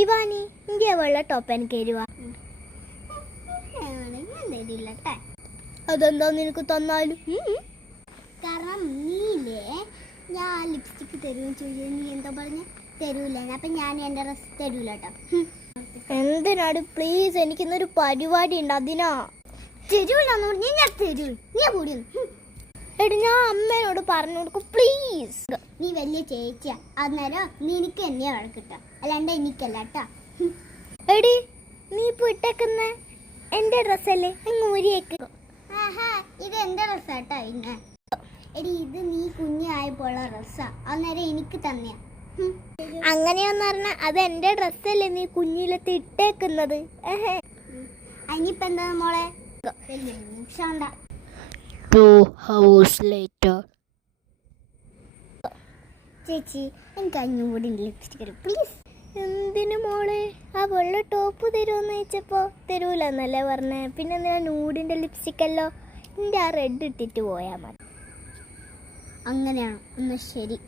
ഇവാനി India വെള്ള top എനിക്ക് തരുവാ. അതെന്താ നിനക്ക് തന്നാലും? കാരണം നീലേ ഞാൻ ലിപ്സ്റ്റിക്ക് തരുമെന്ന് ചോദിച്ചാൽ നീ എന്താ പറഞ്ഞ തരൂല. അപ്പൊ ഞാൻ എന്റെ ഡ്രസ് തരൂല കേട്ടോ. എന്തിനാട് പ്ലീസ്, എനിക്കിന്നൊരു പരിപാടി ഉണ്ട്, അതിനാ. തരൂലെന്ന് പറഞ്ഞാൽ ഞാൻ തരൂ. നീ കൂടി എടി ഞാൻ അമ്മേനോട് പറഞ്ഞു കൊടുക്കും പ്ലീസ്. നീ വലിയ ചേച്ചിയാ, അന്നേരം നിനക്ക് എന്നെയാ വഴക്കിട്ട, അല്ലാണ്ട് എനിക്കല്ല കേട്ടാ. എടി നീ ഇപ്പൊ ഇട്ടേക്കുന്ന എന്റെ ഡ്രസ്സല്ലേ, അങ്ങ് ഊരിയേക്ക്. ഇത് എന്റെ ഡ്രസ്സാട്ടാ. പിന്നെ എടി ഇത് നീ കുഞ്ഞായപ്പോഴുള്ള ഡ്രസ്സാ, അന്നേരം എനിക്ക് തന്നെയാ. അങ്ങനെയാന്ന് പറഞ്ഞാ അത് എന്റെ ഡ്രസ്സല്ലേ നീ കുഞ്ഞിലത്ത് ഇട്ടേക്കുന്നത്. അതിനിപ്പോ എന്താ മോളെ? ഷാണ്ട 2 hours later. ചേച്ചി എനിക്ക് അഞ്ഞൂടി ലിപ്സ്റ്റിക് പ്ലീസ്. എന്തിനു മോളെ? ആ വെള്ള ടോപ്പ് തരുമെന്ന് ചോദിച്ചപ്പോ തരൂല എന്നല്ലേ പറഞ്ഞേ. പിന്നെ എന്തിനാ നൂഡിന്റെ ലിപ്സ്റ്റിക് അല്ലോ? എന്റെ ആ റെഡ് ഇട്ടിട്ട് പോയാ മതി. അങ്ങനെയാണോ? എന്നാ ശരി.